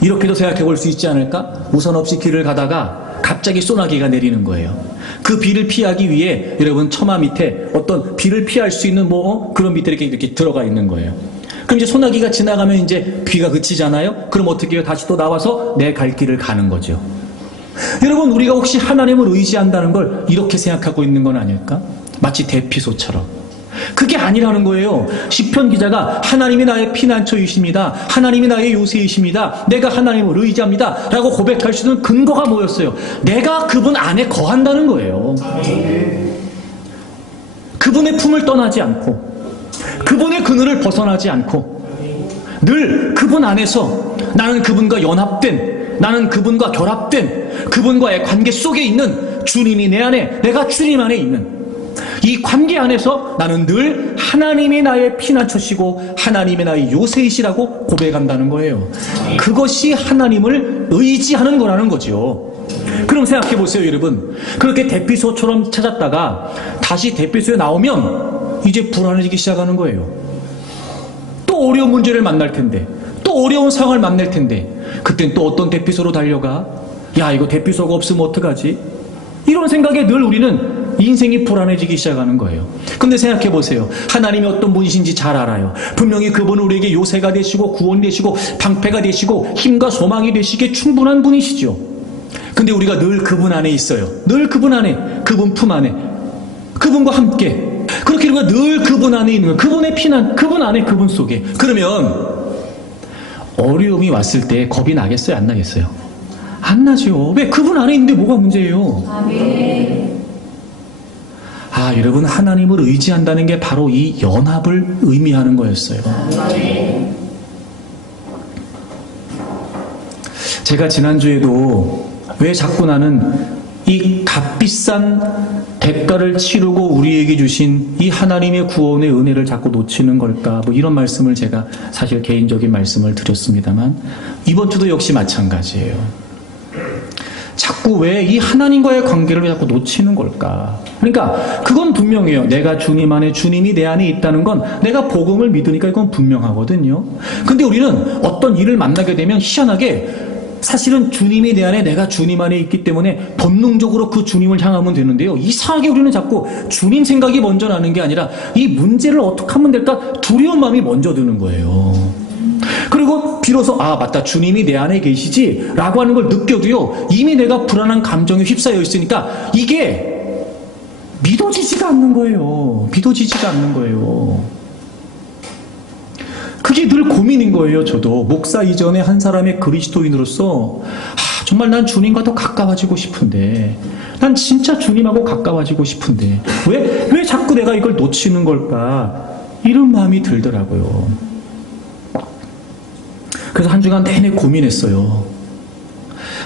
이렇게도 생각해 볼 수 있지 않을까? 우산 없이 길을 가다가 갑자기 소나기가 내리는 거예요. 그 비를 피하기 위해 여러분 처마 밑에 어떤 비를 피할 수 있는 그런 밑에 이렇게 들어가 있는 거예요. 그럼 이제 소나기가 지나가면 이제 비가 그치잖아요. 그럼 어떻게 해요? 다시 또 나와서 내 갈 길을 가는 거죠. 여러분 우리가 혹시 하나님을 의지한다는 걸 이렇게 생각하고 있는 건 아닐까? 마치 대피소처럼. 그게 아니라는 거예요. 시편 기자가 하나님이 나의 피난처이십니다. 하나님이 나의 요새이십니다. 내가 하나님을 의지합니다 라고 고백할 수 있는 근거가 뭐였어요? 내가 그분 안에 거한다는 거예요. 그분의 품을 떠나지 않고 그분의 그늘을 벗어나지 않고 늘 그분 안에서 나는 그분과 연합된, 나는 그분과 결합된 그분과의 관계 속에 있는 주님이 내 안에, 내가 주님 안에 있는 이 관계 안에서 나는 늘 하나님이 나의 피난처시고 하나님이 나의 요새이시라고 고백한다는 거예요. 그것이 하나님을 의지하는 거라는 거죠. 그럼 생각해 보세요, 여러분. 그렇게 대피소처럼 찾았다가 다시 대피소에 나오면 이제 불안해지기 시작하는 거예요. 또 어려운 문제를 만날 텐데, 또 어려운 상황을 만날 텐데, 그땐 또 어떤 대피소로 달려가? 야, 이거 대피소가 없으면 어떡하지? 이런 생각에 늘 우리는 인생이 불안해지기 시작하는 거예요. 근데 생각해 보세요. 하나님이 어떤 분이신지 잘 알아요. 분명히 그분은 우리에게 요새가 되시고 구원 되시고 방패가 되시고 힘과 소망이 되시기에 충분한 분이시죠. 근데 우리가 늘 그분 안에 있어요. 늘 그분 안에, 그분 품 안에, 그분과 함께. 그렇게 우리가 늘 그분 안에 있는 거예요. 그분의 피난, 그분 안에, 그분 속에. 그러면 어려움이 왔을 때 겁이 나겠어요? 안 나겠어요? 안 나죠. 왜? 그분 안에 있는데 뭐가 문제예요? 아멘. 여러분 하나님을 의지한다는 게 바로 이 연합을 의미하는 거였어요. 제가 지난주에도 왜 자꾸 나는 이 값비싼 대가를 치르고 우리에게 주신 이 하나님의 구원의 은혜를 자꾸 놓치는 걸까? 이런 말씀을 제가 사실 개인적인 말씀을 드렸습니다만 이번 주도 역시 마찬가지예요. 자꾸 왜 이 하나님과의 관계를 자꾸 놓치는 걸까? 그러니까 그건 분명해요. 내가 주님 안에, 주님이 내 안에 있다는 건 내가 복음을 믿으니까 이건 분명하거든요. 근데 우리는 어떤 일을 만나게 되면 희한하게 사실은 주님이 내 안에, 내가 주님 안에 있기 때문에 본능적으로 그 주님을 향하면 되는데요. 이상하게 우리는 자꾸 주님 생각이 먼저 나는 게 아니라 이 문제를 어떻게 하면 될까? 두려운 마음이 먼저 드는 거예요. 그리고 비로소 맞다, 주님이 내 안에 계시지 라고 하는 걸 느껴도요, 이미 내가 불안한 감정에 휩싸여 있으니까 이게 믿어지지가 않는 거예요. 믿어지지가 않는 거예요. 그게 늘 고민인 거예요. 저도 목사 이전에 한 사람의 그리스도인으로서 정말 난 주님과 더 가까워지고 싶은데, 난 진짜 주님하고 가까워지고 싶은데 왜 자꾸 내가 이걸 놓치는 걸까? 이런 마음이 들더라고요. 그래서 한 주간 내내 고민했어요.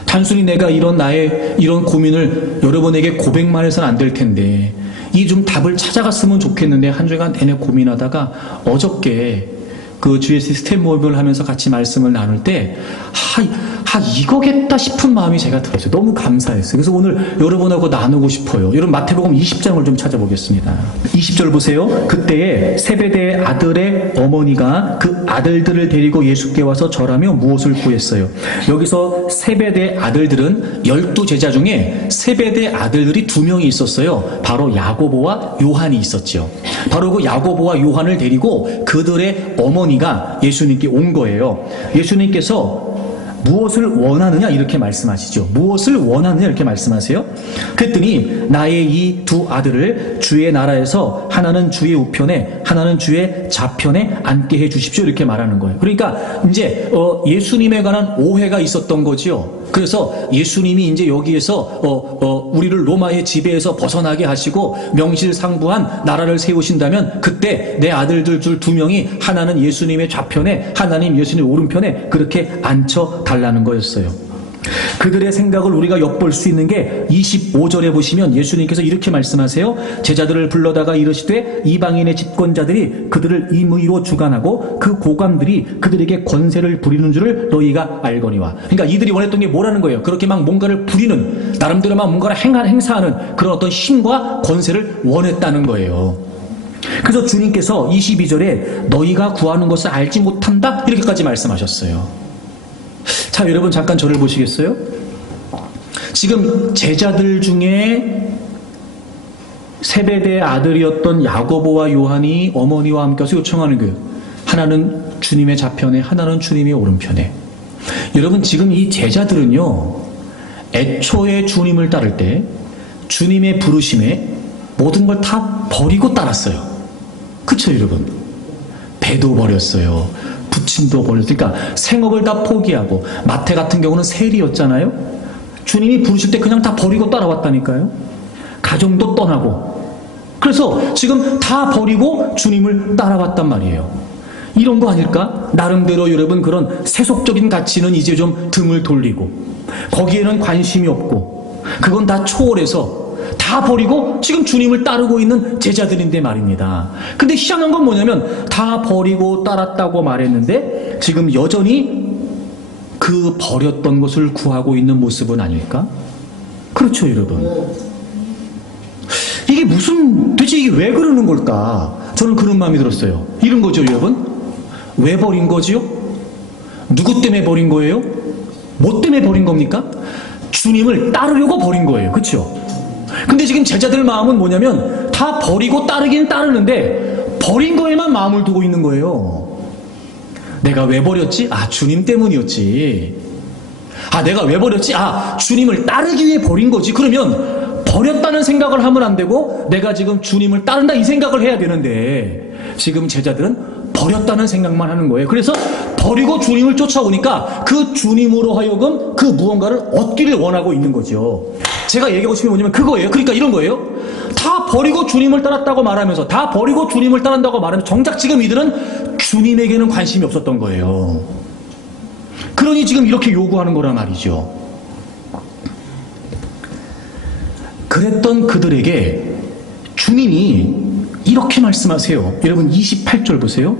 단순히 내가 나의 이런 고민을 여러분에게 고백만 해서는 안 될 텐데, 이 좀 답을 찾아갔으면 좋겠는데, 한 주간 내내 고민하다가 어저께 그 GSC 스텝 모임을 하면서 같이 말씀을 나눌 때, 이거겠다 싶은 마음이 제가 들었어요. 너무 감사했어요. 그래서 오늘 여러분하고 나누고 싶어요. 여러분 마태복음 20장을 좀 찾아보겠습니다. 20절 보세요. 그때에 세베대의 아들의 어머니가 그 아들들을 데리고 예수께 와서 절하며 무엇을 구했어요. 여기서 세베대의 아들들은 12제자 중에 세베대의 아들들이 2명이 있었어요. 바로 야고보와 요한이 있었죠. 바로 그 야고보와 요한을 데리고 그들의 어머니가 예수님께 온 거예요. 예수님께서 무엇을 원하느냐 이렇게 말씀하시죠. 무엇을 원하느냐 이렇게 말씀하세요. 그랬더니 나의 이 2 아들을 주의 나라에서 하나는 주의 우편에 하나는 주의 좌편에 앉게 해 주십시오 이렇게 말하는 거예요. 그러니까 이제 예수님에 관한 오해가 있었던 거지요. 그래서 예수님이 이제 여기에서 우리를 로마의 지배에서 벗어나게 하시고 명실상부한 나라를 세우신다면 그때 내 아들들 줄 2명이 하나는 예수님의 좌편에 하나는 예수님의 오른편에 그렇게 앉혀 달라는 거였어요. 그들의 생각을 우리가 엿볼 수 있는 게 25절에 보시면 예수님께서 이렇게 말씀하세요. 제자들을 불러다가 이르시되 이방인의 집권자들이 그들을 임의로 주관하고 그 고관들이 그들에게 권세를 부리는 줄을 너희가 알거니와. 그러니까 이들이 원했던 게 뭐라는 거예요? 그렇게 막 뭔가를 부리는, 나름대로 막 뭔가를 행사하는 그런 어떤 힘과 권세를 원했다는 거예요. 그래서 주님께서 22절에 너희가 구하는 것을 알지 못한다 이렇게까지 말씀하셨어요. 자, 여러분 잠깐 저를 보시겠어요? 지금 제자들 중에 세베대의 아들이었던 야고보와 요한이 어머니와 함께 와서 요청하는 거예요. 하나는 주님의 좌편에 하나는 주님의 오른편에. 여러분 지금 이 제자들은요, 애초에 주님을 따를 때 주님의 부르심에 모든 걸 다 버리고 따랐어요. 그쵸 여러분? 배도 버렸어요. 부친도 버렸어요. 그러니까 생업을 다 포기하고, 마태 같은 경우는 세리였잖아요. 주님이 부르실 때 그냥 다 버리고 따라왔다니까요. 가정도 떠나고. 그래서 지금 다 버리고 주님을 따라왔단 말이에요. 이런 거 아닐까? 나름대로 여러분 그런 세속적인 가치는 이제 좀 등을 돌리고, 거기에는 관심이 없고, 그건 다 초월해서 다 버리고 지금 주님을 따르고 있는 제자들인데 말입니다. 근데 희한한 건 뭐냐면 다 버리고 따랐다고 말했는데 지금 여전히 그 버렸던 것을 구하고 있는 모습은 아닐까? 그렇죠 여러분. 이게 도대체 이게 왜 그러는 걸까? 저는 그런 마음이 들었어요. 이런 거죠 여러분. 왜 버린 거지요? 누구 때문에 버린 거예요? 뭐 때문에 버린 겁니까? 주님을 따르려고 버린 거예요. 그렇죠? 근데 지금 제자들 마음은 뭐냐면 다 버리고 따르긴 따르는데 버린 거에만 마음을 두고 있는 거예요. 내가 왜 버렸지? 아, 주님 때문이었지. 아, 내가 왜 버렸지? 아, 주님을 따르기 위해 버린 거지. 그러면 버렸다는 생각을 하면 안 되고 내가 지금 주님을 따른다 이 생각을 해야 되는데 지금 제자들은 버렸다는 생각만 하는 거예요. 그래서 버리고 주님을 쫓아오니까 그 주님으로 하여금 그 무언가를 얻기를 원하고 있는 거죠. 제가 얘기하고 싶은 게 뭐냐면 그거예요. 그러니까 이런 거예요. 다 버리고 주님을 따랐다고 말하면서, 다 버리고 주님을 따른다고 말하면서 정작 지금 이들은 주님에게는 관심이 없었던 거예요. 그러니 지금 이렇게 요구하는 거란 말이죠. 그랬던 그들에게 주님이 이렇게 말씀하세요. 여러분 28절 보세요.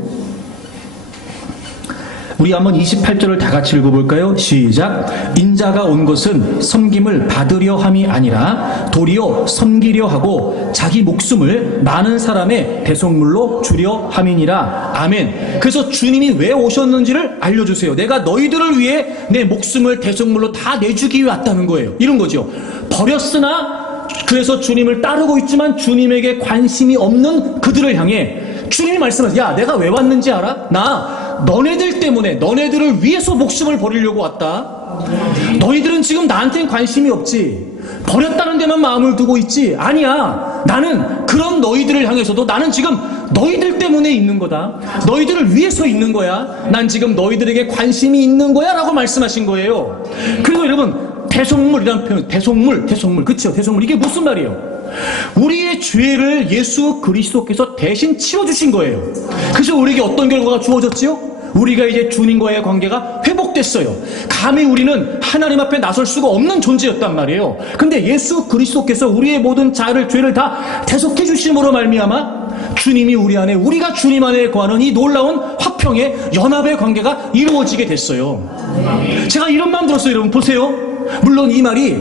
우리 한번 28절을 다 같이 읽어볼까요? 시작. 인자가 온 것은 섬김을 받으려 함이 아니라 도리어 섬기려 하고 자기 목숨을 많은 사람의 대속물로 주려 함이니라. 아멘. 그래서 주님이 왜 오셨는지를 알려주세요. 내가 너희들을 위해 내 목숨을 대속물로 다 내주기 위해 왔다는 거예요. 이런 거죠. 버렸으나 그래서 주님을 따르고 있지만 주님에게 관심이 없는 그들을 향해 주님이 말씀하세요. 야, 내가 왜 왔는지 알아? 나 너네들 때문에, 너네들을 위해서 목숨을 버리려고 왔다. 너희들은 지금 나한테는 관심이 없지. 버렸다는 데만 마음을 두고 있지. 아니야. 나는 그런 너희들을 향해서도 나는 지금 너희들 때문에 있는 거다. 너희들을 위해서 있는 거야. 난 지금 너희들에게 관심이 있는 거야 라고 말씀하신 거예요. 그리고 여러분, 대속물이라는 표현, 대속물. 그쵸? 대속물. 이게 무슨 말이에요? 우리의 죄를 예수 그리스도께서 대신 치러주신 거예요. 그래서 우리에게 어떤 결과가 주어졌지요? 우리가 이제 주님과의 관계가 회복된 왜곡됐어요. 감히 우리는 하나님 앞에 나설 수가 없는 존재였단 말이에요. 근데 예수 그리스도께서 우리의 모든 죄를 다 대속해 주심으로 말미암아 주님이 우리 안에, 우리가 주님 안에 거하는 이 놀라운 화평의 연합의 관계가 이루어지게 됐어요. 제가 이런 마음 들었어요. 여러분 보세요. 물론 이 말이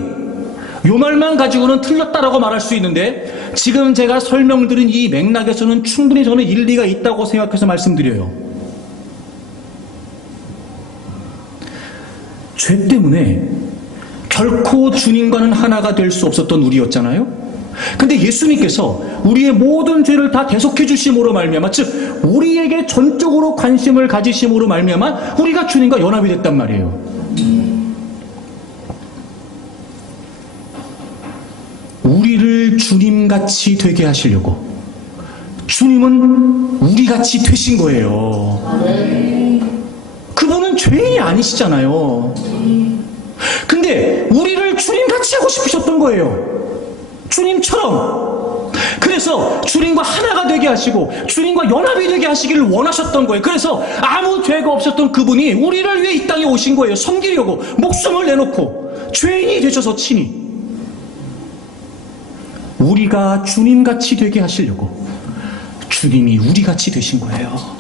요 말만 가지고는 틀렸다라고 말할 수 있는데 지금 제가 설명드린 이 맥락에서는 충분히 저는 일리가 있다고 생각해서 말씀드려요. 죄 때문에 결코 주님과는 하나가 될 수 없었던 우리였잖아요. 근데 예수님께서 우리의 모든 죄를 다 대속해 주심으로 말미암아, 즉 우리에게 전적으로 관심을 가지심으로 말미암아 우리가 주님과 연합이 됐단 말이에요. 우리를 주님같이 되게 하시려고 주님은 우리같이 되신 거예요. 그분은 죄인이 아니시잖아요. 근데 우리를 주님같이 하고 싶으셨던 거예요. 주님처럼. 그래서 주님과 하나가 되게 하시고 주님과 연합이 되게 하시기를 원하셨던 거예요. 그래서 아무 죄가 없었던 그분이 우리를 위해 이 땅에 오신 거예요. 섬기려고 목숨을 내놓고 죄인이 되셔서 친히 우리가 주님같이 되게 하시려고 주님이 우리같이 되신 거예요.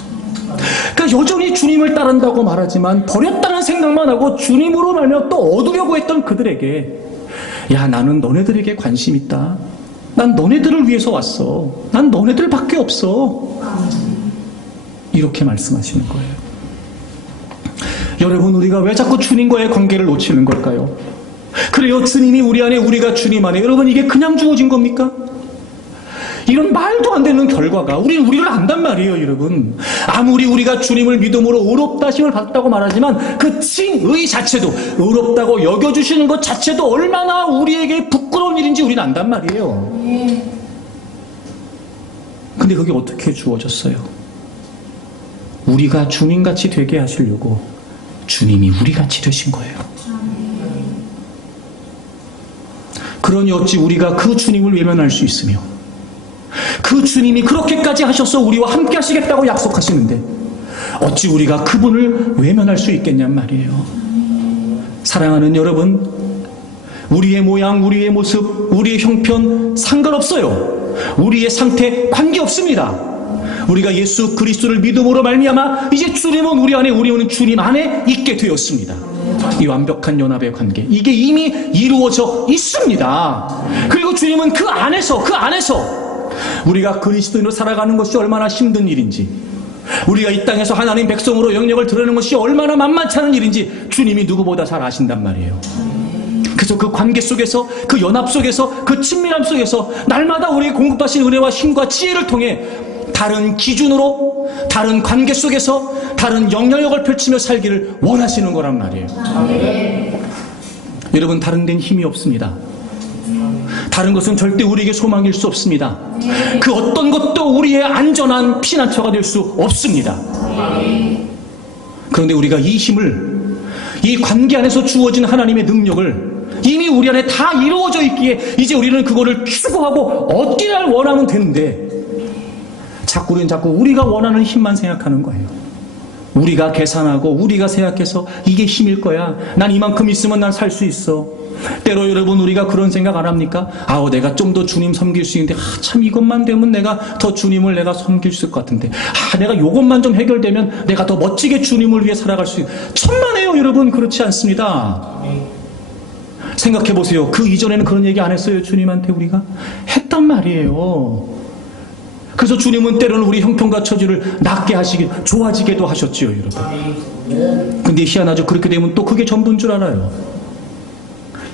그러니까 여전히 주님을 따른다고 말하지만 버렸다는 생각만 하고 주님으로 말며 또 얻으려고 했던 그들에게, 야, 나는 너네들에게 관심 있다. 난 너네들을 위해서 왔어. 난 너네들밖에 없어. 이렇게 말씀하시는 거예요. 여러분, 우리가 왜 자꾸 주님과의 관계를 놓치는 걸까요? 그래요, 주님이 우리 안에, 우리가 주님 안에. 여러분, 이게 그냥 주어진 겁니까? 이런 말도 안 되는 결과가, 우리를 안단 말이에요, 여러분. 아무리 우리가 주님을 믿음으로 의롭다 하심을 받았다고 말하지만 그 칭의 자체도, 의롭다고 여겨주시는 것 자체도 얼마나 우리에게 부끄러운 일인지 우리는 안단 말이에요. 근데 그게 어떻게 주어졌어요? 우리가 주님같이 되게 하시려고 주님이 우리같이 되신 거예요. 그러니 어찌 우리가 그 주님을 외면할 수 있으며, 그 주님이 그렇게까지 하셔서 우리와 함께 하시겠다고 약속하시는데 어찌 우리가 그분을 외면할 수 있겠냔 말이에요. 사랑하는 여러분, 우리의 모양, 우리의 모습, 우리의 형편 상관없어요. 우리의 상태 관계없습니다. 우리가 예수 그리스도를 믿음으로 말미암아 이제 주님은 우리 안에, 우리는 주님 안에 있게 되었습니다. 이 완벽한 연합의 관계, 이게 이미 이루어져 있습니다. 그리고 주님은 그 안에서 우리가 그리스도인으로 살아가는 것이 얼마나 힘든 일인지, 우리가 이 땅에서 하나님 백성으로 영역을 드러내는 것이 얼마나 만만치 않은 일인지 주님이 누구보다 잘 아신단 말이에요. 그래서 그 관계 속에서, 그 연합 속에서, 그 친밀함 속에서 날마다 우리에게 공급하신 은혜와 힘과 지혜를 통해 다른 기준으로, 다른 관계 속에서 다른 영향력을 펼치며 살기를 원하시는 거란 말이에요. 여러분, 다른 데는 힘이 없습니다. 다른 것은 절대 우리에게 소망일 수 없습니다. 그 어떤 것도 우리의 안전한 피난처가 될 수 없습니다. 그런데 우리가 이 힘을, 이 관계 안에서 주어진 하나님의 능력을 이미 우리 안에 다 이루어져 있기에 이제 우리는 그거를 추구하고 얻기를 원하면 되는데, 우리는 자꾸 우리가 원하는 힘만 생각하는 거예요. 우리가 계산하고 우리가 생각해서 이게 힘일 거야. 난 이만큼 있으면 난 살 수 있어. 때로 여러분, 우리가 그런 생각 안 합니까? 내가 좀 더 주님 섬길 수 있는데, 참 이것만 되면 내가 더 주님을 내가 섬길 수 있을 것 같은데, 내가 이것만 좀 해결되면 내가 더 멋지게 주님을 위해 살아갈 수 있어. 천만에요, 여러분. 그렇지 않습니다. 생각해 보세요. 그 이전에는 그런 얘기 안 했어요, 주님한테 우리가? 했단 말이에요. 그래서 주님은 때로는 우리 형편과 처지를 낫게 하시기, 좋아지게도 하셨지요, 여러분. 근데 희한하죠. 그렇게 되면 또 그게 전부인 줄 알아요.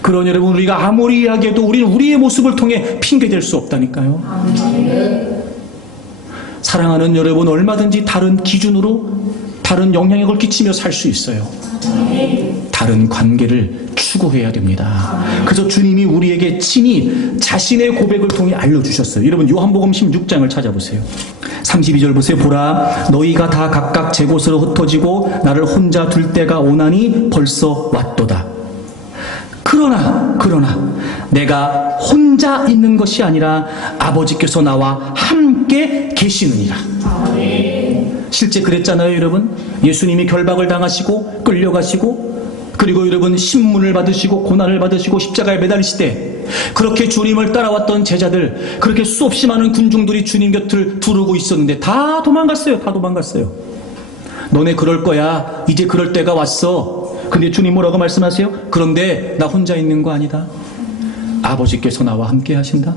그러니 여러분, 우리가 아무리 이야기해도 우리는 우리의 모습을 통해 핑계댈 수 없다니까요. 사랑하는 여러분, 얼마든지 다른 기준으로 다른 영향력을 끼치며 살 수 있어요. 다른 관계를 추구해야 됩니다. 그래서 주님이 우리에게 친히 자신의 고백을 통해 알려주셨어요. 여러분, 요한복음 16장을 찾아보세요. 32절 보세요. 보라, 너희가 다 각각 제 곳으로 흩어지고 나를 혼자 둘 때가 오나니 벌써 왔도다. 그러나 내가 혼자 있는 것이 아니라 아버지께서 나와 함께 계시느니라. 실제 그랬잖아요, 여러분. 예수님이 결박을 당하시고 끌려가시고 그리고 여러분 신문을 받으시고 고난을 받으시고 십자가에 매달리실 때 그렇게 주님을 따라왔던 제자들, 그렇게 수없이 많은 군중들이 주님 곁을 두르고 있었는데 다 도망갔어요. 다 도망갔어요. 너네 그럴 거야. 이제 그럴 때가 왔어. 근데 주님 뭐라고 말씀하세요? 그런데 나 혼자 있는 거 아니다. 아버지께서 나와 함께 하신다.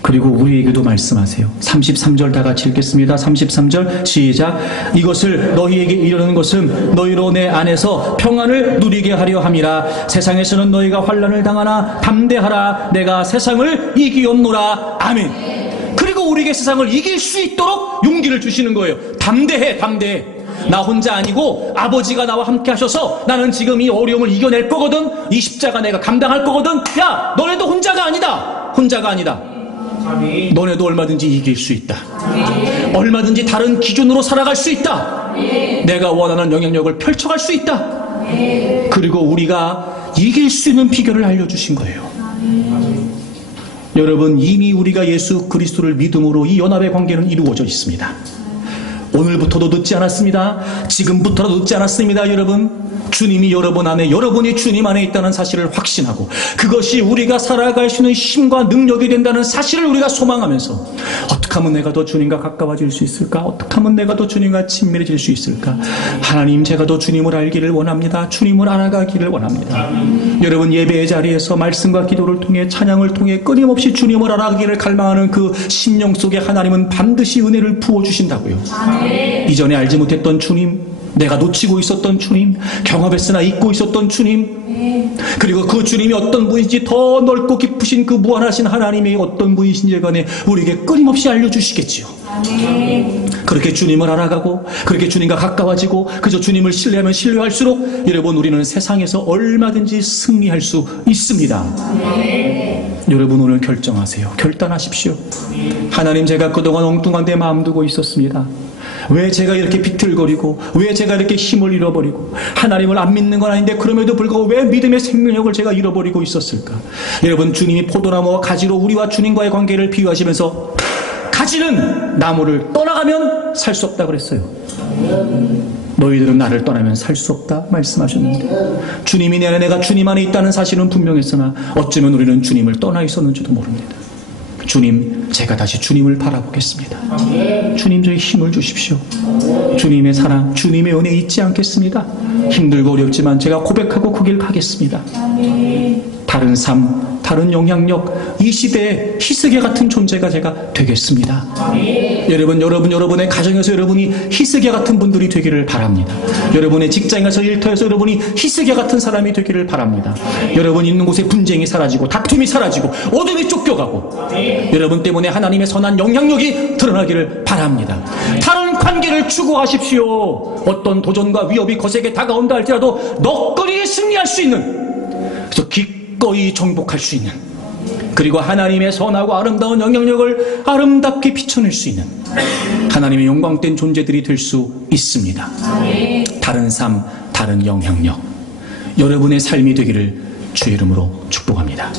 그리고 우리에게도 말씀하세요. 33절 다 같이 읽겠습니다. 33절 시작. 이것을 너희에게 이르는 것은 너희로 내 안에서 평안을 누리게 하려 함이라. 세상에서는 너희가 환난을 당하나 담대하라. 내가 세상을 이기었노라. 아멘. 그리고 우리에게 세상을 이길 수 있도록 용기를 주시는 거예요. 담대해, 담대해. 나 혼자 아니고 아버지가 나와 함께 하셔서 나는 지금 이 어려움을 이겨낼 거거든. 이 십자가 내가 감당할 거거든. 야, 너네도 혼자가 아니다. 혼자가 아니다. 너네도 얼마든지 이길 수 있다. 얼마든지 다른 기준으로 살아갈 수 있다. 내가 원하는 영향력을 펼쳐갈 수 있다. 그리고 우리가 이길 수 있는 비결을 알려주신 거예요. 여러분, 이미 우리가 예수 그리스도를 믿음으로 이 연합의 관계는 이루어져 있습니다. 오늘부터도 늦지 않았습니다. 지금부터도 늦지 않았습니다. 여러분, 주님이 여러분 안에, 여러분이 주님 안에 있다는 사실을 확신하고 그것이 우리가 살아갈 수 있는 힘과 능력이 된다는 사실을 우리가 소망하면서 어떻게 하면 내가 더 주님과 가까워질 수 있을까? 어떻게 하면 내가 더 주님과 친밀해질 수 있을까? 하나님, 제가 더 주님을 알기를 원합니다. 주님을 알아가기를 원합니다. 여러분, 예배의 자리에서 말씀과 기도를 통해 찬양을 통해 끊임없이 주님을 알아가기를 갈망하는 그 심령 속에 하나님은 반드시 은혜를 부어주신다고요. 이전에 알지 못했던 주님, 내가 놓치고 있었던 주님, 경험했으나 잊고 있었던 주님, 그리고 그 주님이 어떤 분인지 더 넓고 깊으신 그 무한하신 하나님이 어떤 분이신지 간에 우리에게 끊임없이 알려주시겠지요. 그렇게 주님을 알아가고 그렇게 주님과 가까워지고 그저 주님을 신뢰하면 신뢰할수록 여러분, 우리는 세상에서 얼마든지 승리할 수 있습니다. 여러분, 오늘 결정하세요. 결단하십시오. 하나님, 제가 그동안 엉뚱한 데 마음 두고 있었습니다. 왜 제가 이렇게 비틀거리고 왜 제가 이렇게 힘을 잃어버리고 하나님을 안 믿는 건 아닌데 그럼에도 불구하고 왜 믿음의 생명력을 제가 잃어버리고 있었을까? 여러분, 주님이 포도나무와 가지로 우리와 주님과의 관계를 비유하시면서 가지는 나무를 떠나가면 살 수 없다 그랬어요. 너희들은 나를 떠나면 살 수 없다 말씀하셨는데, 주님이 내 안에, 내가 주님 안에 있다는 사실은 분명했으나 어쩌면 우리는 주님을 떠나 있었는지도 모릅니다. 주님, 제가 다시 주님을 바라보겠습니다. 주님, 저희 힘을 주십시오. 주님의 사랑, 주님의 은혜 잊지 않겠습니다. 힘들고 어렵지만 제가 고백하고 그 길 가겠습니다. 다른 삶, 다른 영향력, 이 시대의 희석의 같은 존재가 제가 되겠습니다. 여러분의 가정에서 여러분이 희석의 같은 분들이 되기를 바랍니다. 여러분의 직장에서, 일터에서 여러분이 희석의 같은 사람이 되기를 바랍니다. 여러분 있는 곳에 분쟁이 사라지고 다툼이 사라지고 어둠이 쫓겨가고 여러분 때문에 하나님의 선한 영향력이 드러나기를 바랍니다. 다른 관계를 추구하십시오. 어떤 도전과 위협이 거세게 다가온다 할지라도 너끈히 승리할 수 있는, 그래서 기꺼이 정복할 수 있는, 그리고 하나님의 선하고 아름다운 영향력을 아름답게 비춰낼 수 있는 하나님의 영광된 존재들이 될 수 있습니다. 다른 삶, 다른 영향력, 여러분의 삶이 되기를 주의 이름으로 축복합니다.